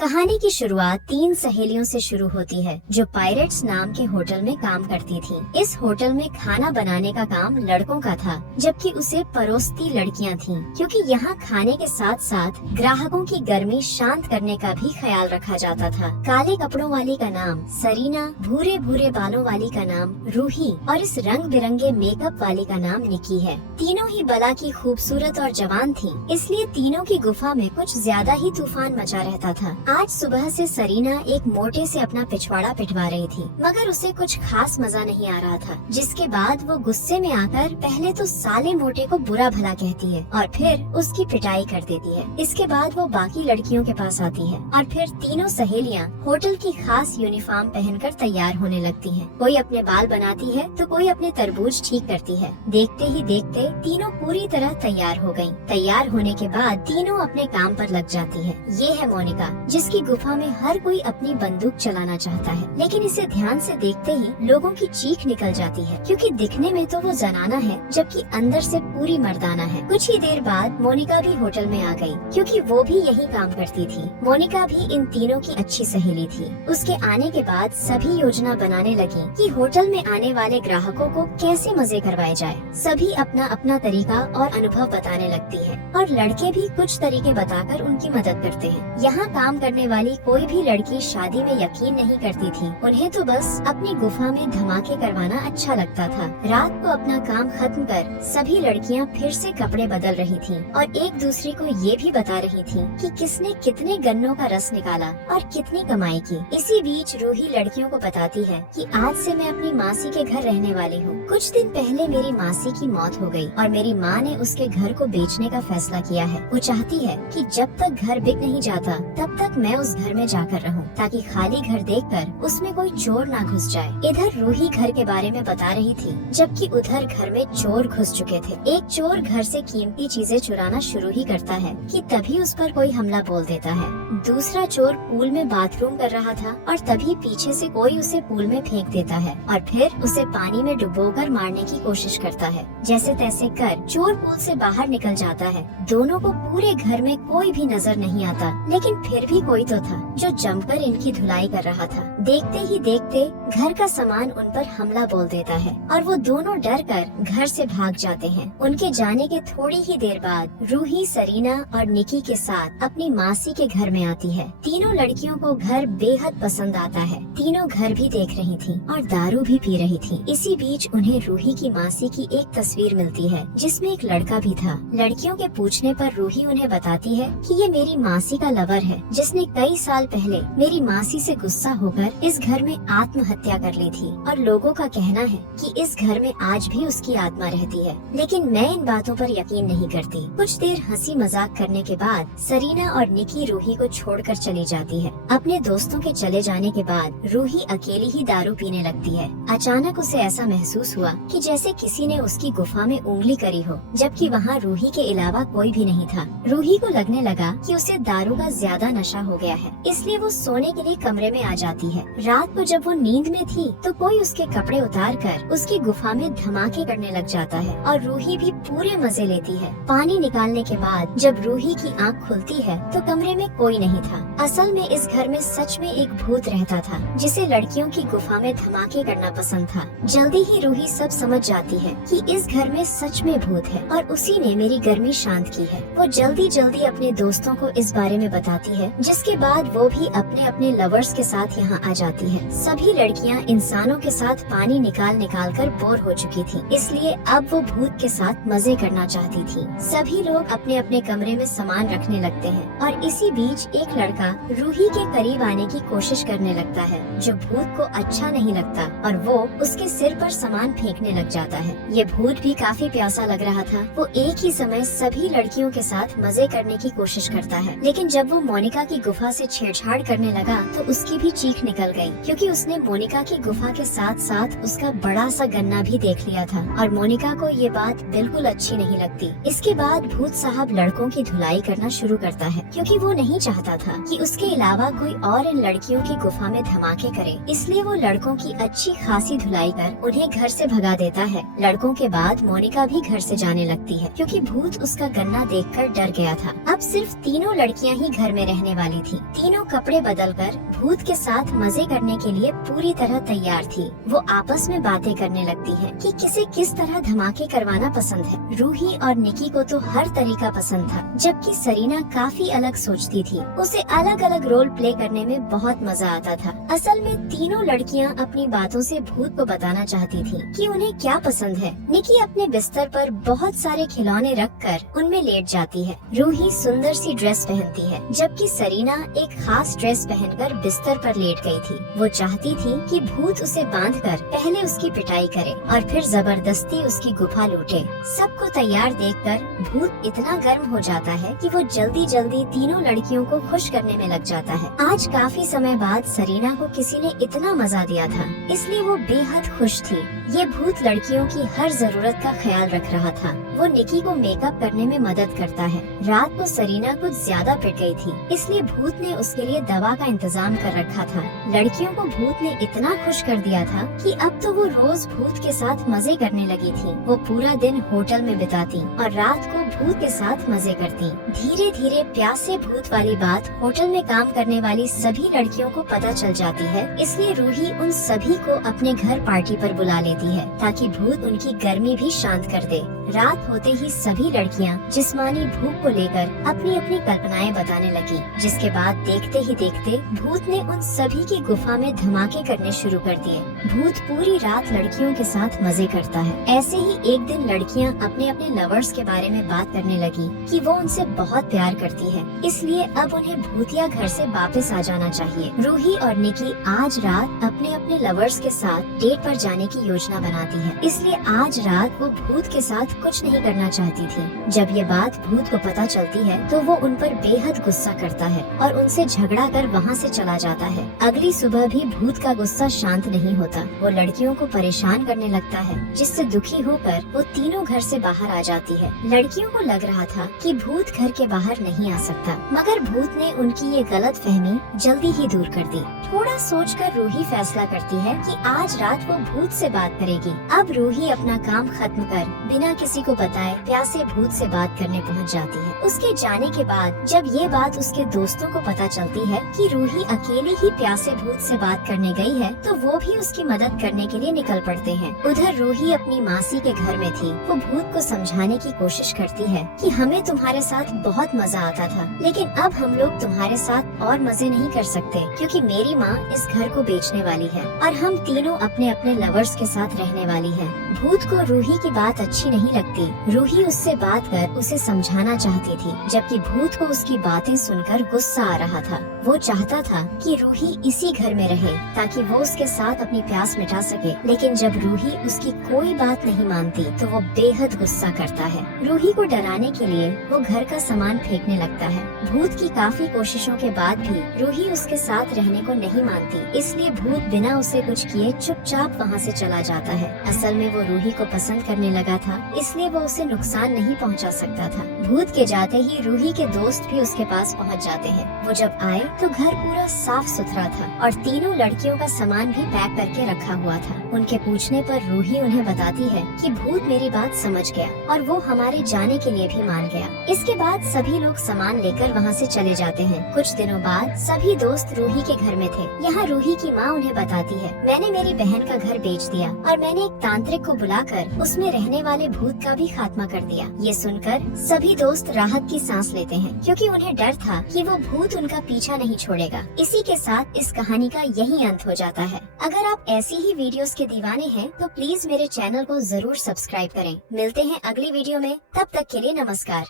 कहानी की शुरुआत 3 सहेलियों से शुरू होती है जो पायरेट्स नाम के होटल में काम करती थीं। इस होटल में खाना बनाने का काम लड़कों का था, जबकि उसे परोसती लड़कियां थीं, क्योंकि यहाँ खाने के साथ साथ ग्राहकों की गर्मी शांत करने का भी ख्याल रखा जाता था। काले कपड़ों वाली का नाम सरीना, भूरे भूरे बालों वाली का नाम रूही और इस रंग बिरंगे मेकअप वाली का नाम निकी है। तीनों ही बला की खूबसूरत और जवान थीं, इसलिए तीनों की गुफा में कुछ ज्यादा ही तूफान मचा रहता था। आज सुबह से सरीना एक मोटे से अपना पिछवाड़ा पिटवा रही थी, मगर उसे कुछ खास मजा नहीं आ रहा था, जिसके बाद वो गुस्से में आकर पहले तो साले मोटे को बुरा भला कहती है और फिर उसकी पिटाई कर देती है। इसके बाद वो बाकी लड़कियों के पास आती है और फिर तीनों सहेलियां होटल की खास यूनिफॉर्म पहनकर तैयार होने लगती हैं। कोई अपने बाल बनाती है तो कोई अपने तरबूज ठीक करती है। देखते ही देखते तीनों पूरी तरह तैयार हो गयी। तैयार होने के बाद तीनों अपने काम पर लग जाती है। ये है मोनिका, जिसकी गुफा में हर कोई अपनी बंदूक चलाना चाहता है, लेकिन इसे ध्यान से देखते ही लोगों की चीख निकल जाती है, क्योंकि दिखने में तो वो जनाना है जबकि अंदर से पूरी मर्दाना है। कुछ ही देर बाद मोनिका भी होटल में आ गई, क्योंकि वो भी यही काम करती थी। मोनिका भी इन तीनों की अच्छी सहेली थी। उसके आने के बाद सभी योजना बनाने लगी कि होटल में आने वाले ग्राहकों को कैसे मजे करवाए जाए। सभी अपना अपना तरीका और अनुभव बताने लगती है और लड़के भी कुछ तरीके बताकर उनकी मदद करते हैं। यहाँ काम करने वाली कोई भी लड़की शादी में यकीन नहीं करती थी। उन्हें तो बस अपनी गुफा में धमाके करवाना अच्छा लगता था। रात को अपना काम खत्म कर सभी लड़कियां फिर से कपड़े बदल रही थीं और एक दूसरे को ये भी बता रही थीं कि किसने कितने गन्नों का रस निकाला और कितनी कमाई की। इसी बीच रूही लड़कियों को बताती है कि आज से मैं अपनी मासी के घर रहने वाली हूँ। कुछ दिन पहले मेरी मासी की मौत हो गई और मेरी माँ ने उसके घर को बेचने का फैसला किया है। वो चाहती है कि जब तक घर बिक नहीं जाता तब तक मैं उस घर में जाकर रहूं, ताकि खाली घर देखकर उसमें कोई चोर ना घुस जाए। इधर रूही घर के बारे में बता रही थी, जबकि उधर घर में चोर घुस चुके थे। एक चोर घर से कीमती चीजें चुराना शुरू ही करता है कि तभी उस पर कोई हमला बोल देता है। दूसरा चोर पूल में बाथरूम कर रहा था और तभी पीछे से कोई उसे पूल में फेंक देता है और फिर उसे पानी में डुबोकर मारने की कोशिश करता है। जैसे तैसे कर चोर पूल से बाहर निकल जाता है। दोनों को पूरे घर में कोई भी नजर नहीं आता, लेकिन फिर भी कोई तो था जो जमकर इनकी धुलाई कर रहा था। देखते ही देखते घर का सामान उन पर हमला बोल देता है और वो दोनों डर कर घर से भाग जाते हैं। उनके जाने के थोड़ी ही देर बाद रूही सरीना और निकी के साथ अपनी मासी के घर में आती है। तीनों लड़कियों को घर बेहद पसंद आता है। तीनों घर भी देख रही थी और दारू भी पी रही थी। इसी बीच उन्हें रूही की मासी की एक तस्वीर मिलती है, जिसमें एक लड़का भी था। लड़कियों के पूछने पर रूही उन्हें बताती है कि ये मेरी मासी का लवर है, जिसने कई साल पहले मेरी मासी से गुस्सा होकर इस घर में आत्महत्या कर ली थी और लोगों का कहना है कि इस घर में आज भी उसकी आत्मा रहती है, लेकिन मैं इन बातों पर यकीन नहीं करती। कुछ देर हंसी मजाक करने के बाद सरीना और निकी रूही को छोड़कर चली जाती है। अपने दोस्तों के चले जाने के बाद रूही अकेली ही दारू पीने लगती है। अचानक उसे ऐसा महसूस हुआ कि जैसे किसी ने उसकी गुफा में उंगली करी हो, जबकि वहाँ रूही के अलावा कोई भी नहीं था। रूही को लगने लगा कि उसे दारू का ज्यादा नशा हो गया है, इसलिए वो सोने के लिए कमरे में आ जाती है। रात को जब वो नींद में थी तो कोई उसके कपड़े उतार कर उसकी गुफा में धमाके करने लग जाता है और रूही भी पूरे मजे लेती है। पानी निकालने के बाद जब रूही की आंख खुलती है तो कमरे में कोई नहीं था। असल में इस घर में सच में एक भूत रहता था, जिसे लड़कियों की गुफा में धमाके करना पसंद था। जल्दी ही रूही सब समझ जाती है कि इस घर में सच में भूत है और उसी ने मेरी गर्मी शांत की है। वो जल्दी जल्दी अपने दोस्तों को इस बारे में बताती है, जिसके बाद वो भी अपने अपने लवर्स के साथ यहाँ आ जाती है। सभी लड़कियाँ इंसानों के साथ पानी निकाल निकाल कर बोर हो चुकी थी, इसलिए अब वो भूत के साथ मजे करना चाहती थी। सभी लोग अपने अपने कमरे में सामान रखने लगते हैं और इसी बीच एक लड़का रूही के करीब आने की कोशिश करने लगता है, जो भूत को अच्छा नहीं लगता और वो उसके सिर पर सामान फेंकने लग जाता है। ये भूत भी काफी प्यासा लग रहा था। वो एक ही समय सभी लड़कियों के साथ मजे करने की कोशिश करता है, लेकिन जब वो मोनिका की गुफा से छेड़छाड़ करने लगा तो उसकी भी चीख निकल गई, क्योंकि उसने मोनिका की गुफा के साथ साथ उसका बड़ा सा गन्ना भी देख लिया था और मोनिका को ये बात बिल्कुल अच्छी नहीं लगती। इसके बाद भूत साहब लड़कों की धुलाई करना शुरू करता है, क्योंकि वो नहीं चाहता था कि उसके अलावा कोई और इन लड़कियों की गुफा में धमाके करे। इसलिए वो लड़कों की अच्छी खासी धुलाई कर उन्हें घर से भगा देता है। लड़कों के बाद मोनिका भी घर से जाने लगती है, क्योंकि भूत उसका गन्ना देखकर डर गया था। अब सिर्फ तीनों लड़कियां ही घर में रहने वाली वाली थी। तीनों कपड़े बदलकर भूत के साथ मजे करने के लिए पूरी तरह तैयार थी। वो आपस में बातें करने लगती है कि किसे किस तरह धमाके करवाना पसंद है। रूही और निकी को तो हर तरीका पसंद था, जबकि सरीना काफी अलग सोचती थी। उसे अलग अलग रोल प्ले करने में बहुत मजा आता था। असल में तीनों लड़कियां अपनी बातों से भूत को बताना चाहती थी कि उन्हें क्या पसंद है। निकी अपने बिस्तर पर बहुत सारे खिलौने रखकर उनमें लेट जाती है। रूही सुंदर सी ड्रेस पहनती है, जबकि सरीना एक खास ड्रेस पहनकर बिस्तर पर लेट गई थी। वो चाहती थी कि भूत उसे बांधकर पहले उसकी पिटाई करे और फिर जबरदस्ती उसकी गुफा लूटे। सबको तैयार देखकर भूत इतना गर्म हो जाता है कि वो जल्दी जल्दी तीनों लड़कियों को खुश करने में लग जाता है। आज काफी समय बाद सरीना को किसी ने इतना मजा दिया था, इसलिए वो बेहद खुश थी। ये भूत लड़कियों की हर जरूरत का ख्याल रख रहा था। वो निकी को मेकअप करने में मदद करता है। रात को सरीना कुछ ज्यादा पिट गई थी, इसलिए भूत ने उसके लिए दवा का इंतजाम कर रखा था। लड़कियों को भूत ने इतना खुश कर दिया था कि अब तो वो रोज भूत के साथ मजे करने लगी थी। वो पूरा दिन होटल में बिताती और रात को भूत के साथ मजे करती। धीरे धीरे प्यासे भूत वाली बात होटल में काम करने वाली सभी लड़कियों को पता चल जाती है, इसलिए रूही उन सभी को अपने घर पार्टी पर बुला लेती है ताकि भूत उनकी गर्मी भी शांत कर दे। रात होते ही सभी लड़कियां जिस्मानी भूख को लेकर अपनी अपनी कल्पनाएं बताने लगी, जिसके बाद देखते ही देखते भूत ने उन सभी की गुफा में धमाके करने शुरू कर दिए। भूत पूरी रात लड़कियों के साथ मजे करता है। ऐसे ही एक दिन लड़कियां अपने अपने लवर्स के बारे में बात करने लगी कि वो उनसे बहुत प्यार करती है, इसलिए अब उन्हें भूतिया घर से वापस आ जाना चाहिए। रूही और निकी आज रात अपने अपने लवर्स के साथ डेट पर जाने की योजना बनाती है, इसलिए आज रात वो भूत के साथ कुछ नहीं करना चाहती थी। जब ये बात भूत को पता चलती है तो वो उन पर बेहद गुस्सा करता है और उनसे झगड़ा कर वहाँ से चला जाता है। अगली सुबह भी भूत का गुस्सा शांत नहीं होता। वो लड़कियों को परेशान करने लगता है, जिससे दुखी होकर वो तीनों घर से बाहर आ जाती है। लड़कियों को लग रहा था कि भूत घर के बाहर नहीं आ सकता, मगर भूत ने उनकी ये गलत फहमी जल्दी ही दूर कर दी। थोड़ा सोचकर रूही फैसला करती है कि आज रात वो भूत से बात करेगी। अब रूही अपना काम खत्म कर बिना किसी को बताए प्यासे भूत से बात करने पहुंच जाती है। उसके जाने के बाद जब ये बात उसके दोस्तों को पता चलती है कि रूही अकेली ही प्यासे भूत से बात करने गई है, तो वो भी उसकी मदद करने के लिए निकल पड़ते हैं। उधर रूही अपनी मासी के घर में थी। वो भूत को समझाने की कोशिश करती है कि हमें तुम्हारे साथ बहुत मजा आता था, लेकिन अब हम लोग तुम्हारे साथ और मजे नहीं कर सकते, क्योंकि मेरी माँ इस घर को बेचने वाली है और हम तीनों अपने अपने लवर्स के साथ रहने वाली हैं। भूत को रूही की बात अच्छी नहीं लगती। रूही उससे बात कर उसे समझाना चाहती थी, जबकि भूत को उसकी बातें सुनकर गुस्सा आ रहा था। वो चाहता था कि रूही इसी घर में रहे ताकि वो उसके साथ अपनी प्यास मिटा सके, लेकिन जब रूही उसकी कोई बात नहीं मानती तो वो बेहद गुस्सा करता है। रूही को डराने के लिए वो घर का सामान फेंकने लगता है। भूत की काफी कोशिशों के बाद भी रूही उसके साथ रहने को नहीं मानती, इसलिए भूत बिना उसे कुछ किए चुपचाप वहाँ से चला जाता है। असल में वो रूही को पसंद करने लगा था, इसलिए वो उसे नुकसान नहीं पहुँचा सकता था। भूत के जाते ही रूही के दोस्त भी उसके पास पहुँच जाते हैं। वो जब आए तो घर पूरा साफ सुथरा था और तीनों लड़कियों का सामान भी पैक करके रखा हुआ था। उनके पूछने पर रूही उन्हें बताती है कि भूत मेरी बात समझ गया और वो हमारे जाने के लिए भी मान गया। इसके बाद सभी लोग सामान लेकर वहाँ से चले जाते हैं। कुछ दिनों बाद सभी दोस्त रूही के घर में थे। यहाँ रूही की माँ उन्हें बताती है, मैंने मेरी बहन का घर बेच दिया और मैंने एक तांत्रिक को बुलाकर उसमें रहने वाले भूत का भी खात्मा कर दिया। ये सुनकर सभी दोस्त राहत की सांस लेते हैं, क्योंकि उन्हें डर था कि वो भूत उनका पीछा नहीं छोड़ेगा। इसी के साथ इस कहानी का यही अंत हो जाता है। अगर आप ऐसी ही वीडियोस के दीवाने हैं तो प्लीज मेरे चैनल को जरूर सब्सक्राइब करें। मिलते हैं अगली वीडियो में, तब तक के लिए नमस्कार।